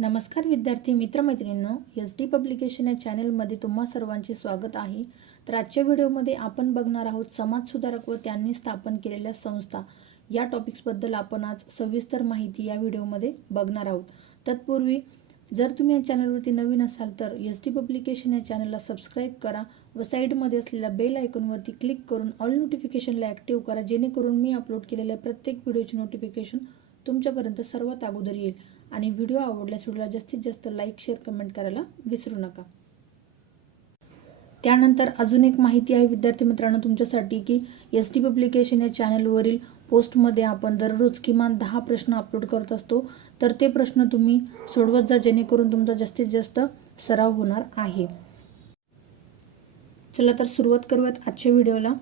नमस्कार विद्यार्थी मित्रमैत्रिणींनो, SD publication या चॅनलमध्ये तुम्हा सर्वांचे स्वागत आहे। तर आजच्या व्हिडिओमध्ये आपण बघणार आहोत समाजसुधारक व त्यांनी स्थापन केलेल्या संस्था या टॉपिक्सबद्दल आपण आज सविस्तर माहिती या व्हिडिओमध्ये बघणार आहोत। तत्पूर्वी जर तुम्ही या चॅनलवरती नवीन असाल तर SD पब्लिकेशन या चॅनलला सबस्क्राइब करा व साइडमध्ये असलेल्या बेल आयकॉनवरती क्लिक करून ऑल नोटिफिकेशनला ॲक्टिव्ह करा, जेणेकरून मी अपलोड केलेल्या प्रत्येक व्हिडिओची नोटिफिकेशन तुमच्यापर्यंत सर्वात अगोदर येईल। आणि व्हिडिओ आवडल्यास व्हिडिओला जास्तीत जास्त लाईक, शेअर, कमेंट करायला विसरू नका। त्यानंतर अजून एक माहिती आहे विद्यार्थी मित्रांनो तुमच्यासाठी की SD पब्लिकेशन या चॅनलवरील पोस्टमध्ये आपण दररोज किमान 10 प्रश्न अपलोड करत असतो, तर ते प्रश्न तुम्ही सोडवत जा, जेणेकरून तुमचा जास्तीत जास्त सराव होणार आहे। चला तर सुरुवात करूयात आजच्या व्हिडिओला।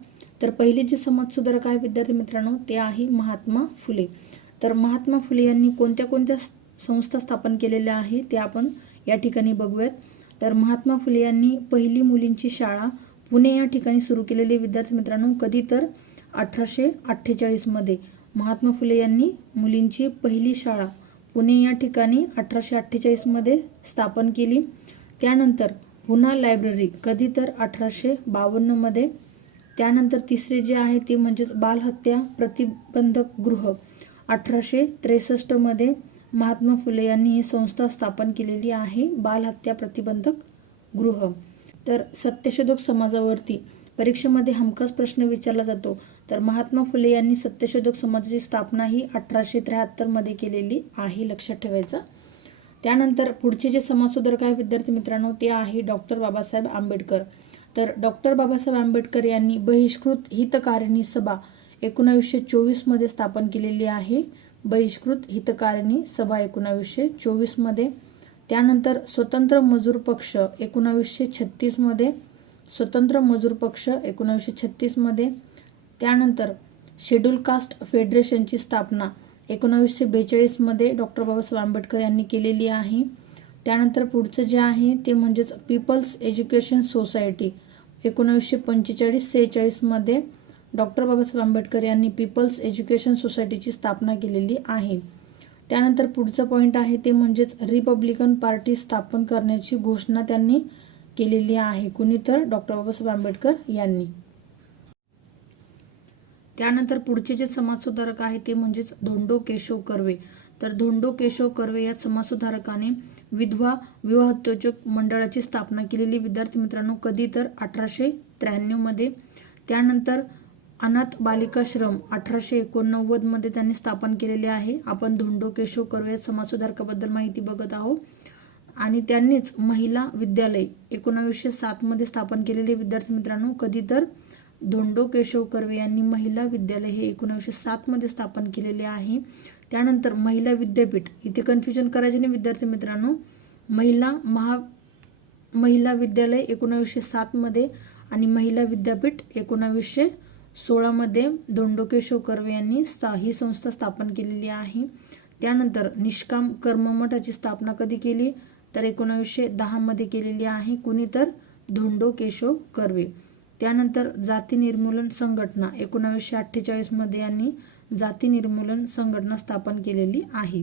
तर पहिले जे समाजसुधारक आहे विद्यार्थी मित्रांनो ते आहे महात्मा फुले। तर महात्मा फुले यांनी कोणत्या कोणत्या संस्था स्थापन केलेल्या आहे ते आपण या ठिकाणी बघूयात। तर महात्मा फुले यांनी पहिली मुलींची शाळा पुणे या ठिकाणी सुरू केलेली विद्यार्थी मित्रांनो, कधी तर 1848 मध्ये महात्मा फुले यांनी मुलींची पहिली शाळा पुणे या ठिकाणी 1848 मध्ये स्थापन केली। त्यानंतर पुणा लायब्ररी कधी तर 1852 मध्ये। त्यानंतर तिसरे जे आहे ते म्हणजेच बालहत्या प्रतिबंधक गृह 1863 मध्ये महात्मा फुले यांनी ही संस्था स्थापन केलेली आहे, बालहत्या प्रतिबंधक गृह। तर सत्यशोधक समाजावरती परीक्षेमध्ये हमखास प्रश्न विचारला जातो, तर महात्मा फुले यांनी सत्यशोधक समाजाची स्थापना ही 1873 मध्ये केलेली आहे, लक्षात ठेवायचं। त्यानंतर पुढचे जे समाजसुधारक आहे विद्यार्थी मित्रांनो ते आहे डॉक्टर बाबासाहेब आंबेडकर। तर डॉक्टर बाबासाहेब आंबेडकर यांनी बहिष्कृत हितकारिणी सभा 1924 मध्ये स्थापन केलेली आहे, बहिष्कृत हितकारिणी सभा 1924 मध्ये। त्यानंतर स्वतंत्र मजूर पक्ष 1936 मध्ये, स्वतंत्र मजूर पक्ष 1936 मध्ये। त्यानंतर शेड्यूल कास्ट फेडरेशनची स्थापना 1942 मध्ये डॉक्टर बाबासाहेब आंबेडकर यांनी केलेली आहे। त्यानंतर पुढचं जे आहे ते म्हणजेच पीपल्स एज्युकेशन सोसायटी 1945-46 मध्ये डॉक्टर बाबासाहेब आंबेडकर यांनी पीपल्स एज्युकेशन सोसायटीची स्थापना केलेली आहे। त्यानंतर पुढचं पॉईंट आहे ते म्हणजेच रिपब्लिकन पार्टी स्थापन करण्याची घोषणा त्यांनी केलेली आहे, कुणी तर डॉक्टर बाबासाहेब आंबेडकर यांनी। त्यानंतर पुढचे जे समाजसुधारक आहे ते म्हणजेच धोंडो केशव कर्वे। तर धोंडो केशव कर्वे या समाजसुधारकाने विधवा विवाहोत्तेजक मंडळाची स्थापना केलेली विद्यार्थी मित्रांनो, कधी तर 1893 मध्ये। त्यानंतर अनाथ बालिकाश्रम 1889 मध्ये त्यांनी स्थापन केलेले आहे। आपण धोंडो केशव कर्वे या समाजसुधारकाबद्दल माहिती बघत आहोत। आणि त्यांनीच महिला विद्यालय 1907 मध्ये स्थापन केलेले विद्यार्थी मित्रांनो, कधी तर धोंडो केशव कर्वे यांनी महिला विद्यालय हे 1907 मध्ये स्थापन केलेले आहे। त्यानंतर महिला विद्यापीठ, इथे कन्फ्युजन करायचे नाही विद्यार्थी मित्रांनो, महिला विद्यालय 1907 मध्ये आणि महिला विद्यापीठ 1916 मध्ये धोंडो केशव कर्वे यांनी ही संस्था स्थापन केलेली आहे। त्यानंतर निष्काम कर्ममठाची स्थापना कधी केली तर 1910 मध्ये केलेली आहे, कुणी तर धोंडो केशव कर्वे। त्यानंतर जाती निर्मूलन संघटना 1948 मध्ये यांनी जाती निर्मूलन संघटना स्थापन केलेली आहे।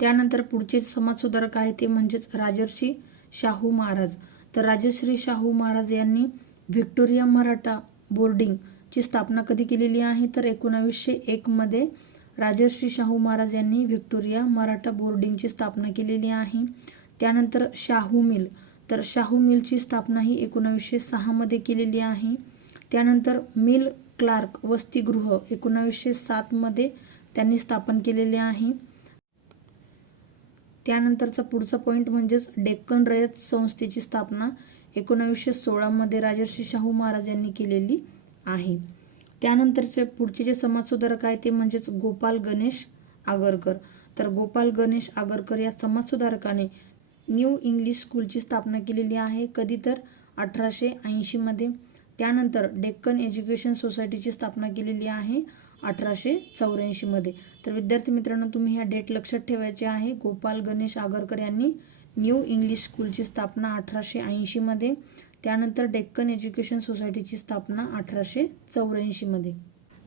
त्यानंतर पुढचे समाजसुधारक आहे ते म्हणजेच राजर्षी शाहू महाराज। तर राजर्षी शाहू महाराज यांनी व्हिक्टोरिया मराठा बोर्डिंग ची स्थापना कधी केलेली आहे तर 1901 मध्ये राजर्षी शाहू महाराज यांनी व्हिक्टोरिया मराठा बोर्डिंगची स्थापना केलेली आहे। त्यानंतर शाहू मिल, तर शाहू मिलची स्थापना ही 1906 मध्ये केलेली आहे। त्यानंतर मिल क्लार्क वसतिगृह 1907 मध्ये त्यांनी स्थापन केलेले आहे। त्यानंतरचा पुढचा पॉईंट म्हणजेच डेक्कन रयत संस्थेची स्थापना 1916 मध्ये राजर्षी शाहू महाराज यांनी केलेली आहे। त्यानंतरचे पुढचे जे समाजसुधारक आहे ते म्हणजेच गोपाल गणेश आगरकर। तर गोपाल गणेश आगरकर या समाजसुधारकाने न्यू इंग्लिश स्कूलची स्थापना केलेली आहे, कधी तर 1880 मध्ये। त्यानंतर डेक्कन एज्युकेशन सोसायटीची स्थापना केलेली आहे 1884 मध्ये। तर विद्यार्थी मित्रांनो तुम्ही ह्या डेट लक्षात ठेवायचे आहे। गोपाल गणेश आगरकर यांनी न्यू इंग्लिश स्कूलची स्थापना 1880 मध्ये, त्यानंतर डेक्कन एज्युकेशन सोसायटीची स्थापना 1884 मध्ये।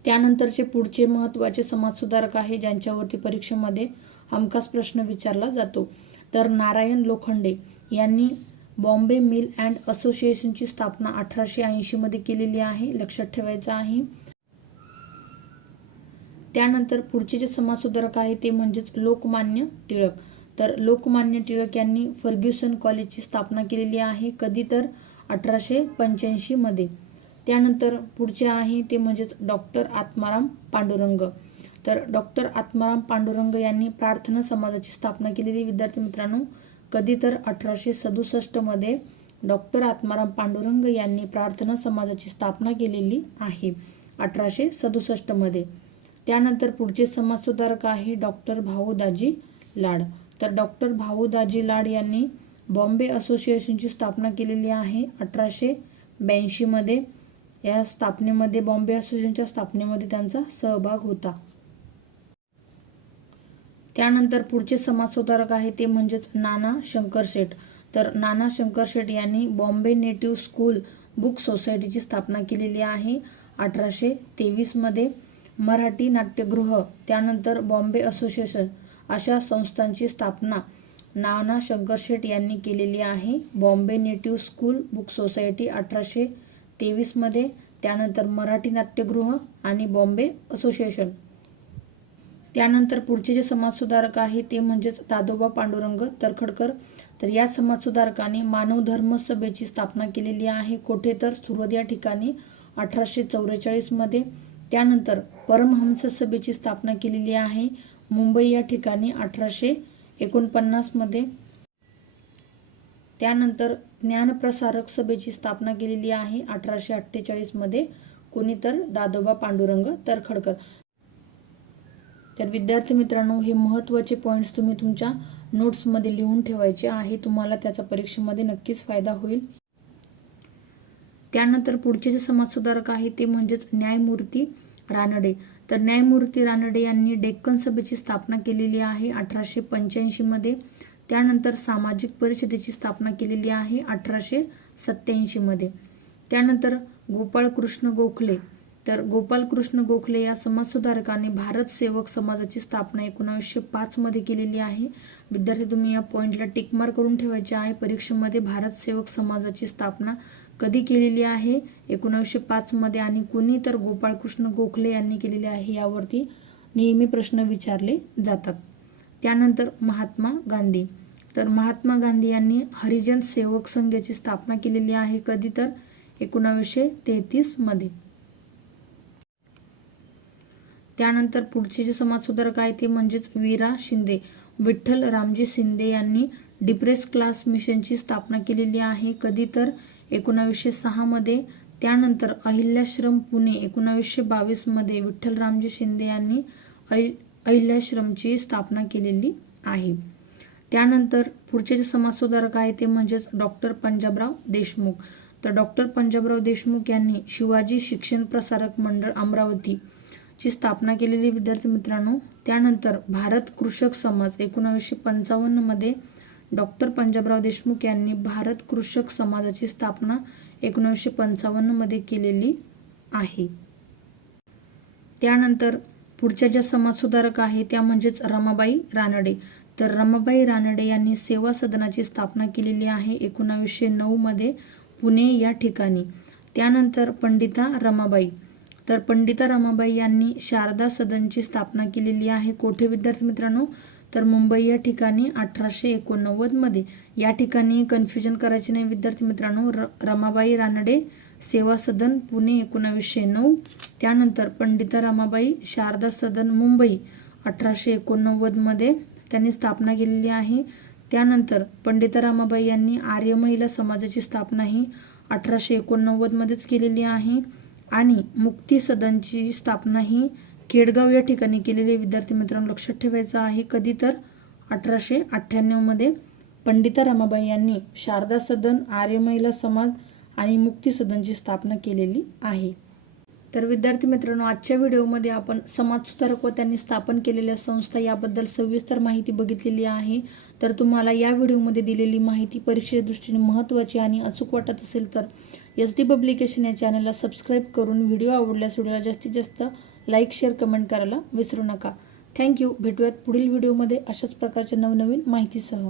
त्यानंतरचे पुढचे महत्त्वाचे समाजसुधारक आहे ज्यांच्यावरती परीक्षेमध्ये हमखास प्रश्न विचारला जातो. तर नारायण लोखंडे यांनी बॉम्बे मिल अँड असोसिएशनची स्थापना 1880 मध्ये केलेली आहे, लक्षात ठेवायचं आहे. त्यानंतर पुढचे जे समाजसुधारक आहे ते म्हणजेच लोकमान्य टिळक. तर लोकमान्य टिळक यांनी फर्ग्युसन कॉलेजची स्थापना केलेली आहे, कधी तर 1885 मध्ये. त्यानंतर पुढचे आहे ते म्हणजेच डॉक्टर आत्माराम पांडुरंग. तर डॉक्टर आत्माराम पांडुरंग यांनी प्रार्थना समाजाची स्थापना केलेली विद्यार्थी मित्रांनो, कधी तर 1867 मध्ये डॉक्टर आत्माराम पांडुरंग यांनी प्रार्थना समाजाची स्थापना केलेली आहे, 1867 मध्ये. त्यानंतर पुढचे समाजसुधारक आहे डॉक्टर भाऊदाजी लाड. तर डॉक्टर भाऊदाजी लाड यांनी बॉम्बे असोसिएशनची स्थापना केलेली आहे 1882 मध्ये. या स्थापनेमध्ये बॉम्बे असोसिएशनच्या स्थापनेमध्ये त्यांचा सहभाग होता. त्यानंतर पुढचे समाजसुधारक आहे ते म्हणजेच नाना शंकरशेठ. तर नाना शंकरशेठ यांनी बॉम्बे नेटिव्ह स्कूल बुक सोसायटीची स्थापना केलेली आहे 1823 मध्ये. मराठी नाट्यगृह, त्यानंतर बॉम्बे असोसिएशन अशा संस्थांची स्थापना नाना शंकरशेठ यांनी केलेली आहे. Bombay native school book society 1823 मध्ये, त्यानंतर मराठी नाट्यगृह आणि बॉम्बे असोसिएशन. त्यानंतर पुढचे जे समाजसुधारक आहे ते म्हणजेच दादोबा पांडुरंग तरखडकर. तर या समाजसुधारकांनी मानव धर्म सभेची स्थापना केलेली आहे, कोठे तर सुरत या ठिकाणी 1844 मध्ये. त्यानंतर परमहंस सभेची स्थापना केलेली आहे मुंबई या ठिकाणी 1849 मध्ये. त्यानंतर ज्ञानप्रसारक सभेची स्थापना केलेली आहे 1848 मध्ये, कोणी तर दादोबा पांडुरंग तरखडकर. तर विद्यार्थी मित्रांनो, हे महत्त्वाचे पॉईंट्स तुम्ही तुमच्या नोट्समध्ये लिहून ठेवायचे आहे, तुम्हाला त्याचा परीक्षेमध्ये नक्कीच फायदा होईल. त्यानंतर पुढचे जे समाजसुधारक आहे ते म्हणजेच न्यायमूर्ती रानडे. तर न्यायमूर्ती रानडे यांनी डेक्कन सभेची स्थापना केलेली आहे 1885 मध्ये. त्यानंतर सामाजिक परिषदेची स्थापना केलेली आहे 1887 मध्ये. त्यानंतर गोपाळकृष्ण गोखले. तर गोपालकृष्ण गोखले या समाजसुधारकांनी भारत सेवक समाजाची स्थापना 1905 मध्ये केलेली आहे. विद्यार्थी तुम्ही या पॉइंटला टिक मार्क करून ठेवायचे आहे परीक्षेमध्ये. भारत सेवक समाजाची स्थापना कधी केलेली आहे? 1905 मध्ये. आणि कुणी? तर गोपाळकृष्ण गोखले यांनी केलेली आहे. यावरती नेहमी प्रश्न विचारले जातात. त्यानंतर महात्मा गांधी. तर महात्मा गांधी यांनी हरिजन सेवक संघाची स्थापना केलेली आहे, कधी तर 1933 मध्ये. त्यानंतर पुढचे जे समाजसुधारक आहे ते म्हणजेच वीरा शिंदे. विठ्ठल रामजी शिंदे यांनी डिप्रेस क्लास मिशनची स्थापना केलेली आहे, कधी तर 1906 मध्ये. त्यानंतर अहिल्याश्रम पुणे 1922 मध्ये विठ्ठल रामजी शिंदे यांनी अहिल्याश्रमची स्थापना केलेली आहे. त्यानंतर पुढचे जे समाजसुधारक आहे ते म्हणजेच डॉक्टर पंजाबराव देशमुख. तर डॉक्टर पंजाबराव देशमुख यांनी शिवाजी शिक्षण प्रसारक मंडळ अमरावती ची स्थापना केलेली विद्यार्थी मित्रांनो. त्यानंतर भारत कृषक समाज 1955 मध्ये डॉक्टर पंजाबराव देशमुख यांनी भारत कृषक समाजाची स्थापना 1955 मध्ये केलेली आहे. त्यानंतर पुढच्या ज्या समाजसुधारक आहे त्या म्हणजेच रमाबाई रानडे. तर रमाबाई रानडे यांनी सेवा सदनाची स्थापना केलेली आहे 1909 मध्ये पुणे या ठिकाणी. त्यानंतर पंडिता रमाबाई. तर पंडिता रमाबाई यांनी शारदा सदनची स्थापना केलेली आहे, कोठे विद्यार्थी मित्रांनो? तर मुंबई या ठिकाणी 1889 मध्ये. या ठिकाणी कन्फ्युजन करायचे नाही विद्यार्थी मित्रांनो. रमाबाई रानडे सेवा सदन पुणे 1909. त्यानंतर पंडिता रमाबाई शारदा सदन मुंबई 1889 मध्ये त्यांनी स्थापना केलेली आहे. त्यानंतर पंडिता रमाबाई यांनी आर्य महिला समाजाची स्थापना ही 1889 मध्येच केलेली आहे. आणि मुक्ती सदनची स्थापना ही केडगाव या ठिकाणी केलेली विद्यार्थी मित्रांनो, लक्षात ठेवायचं आहे, कधी तर 1898 मध्ये पंडिता रमाबाई यांनी शारदा सदन, आर्य महिला समाज आणि मुक्ती सदनची स्थापना केलेली आहे. तर विद्यार्थी मित्रांनो, आजच्या व्हिडिओमध्ये आपण समाजसुधारक व त्यांनी स्थापन केलेल्या संस्था याबद्दल सविस्तर माहिती बघितलेली आहे. तर तुम्हाला या व्हिडिओमध्ये दिलेली माहिती परीक्षेच्या दृष्टीने महत्त्वाची आणि अचूक वाटत असेल तर SD पब्लिकेशन या चॅनलला सबस्क्राईब करून व्हिडिओ आवडल्यास व्हिडिओला जास्तीत जास्त लाईक, शेअर, कमेंट करायला विसरू नका. थँक्यू. भेटूयात पुढील व्हिडिओमध्ये अशाच प्रकारच्या नवनवीन माहितीसह.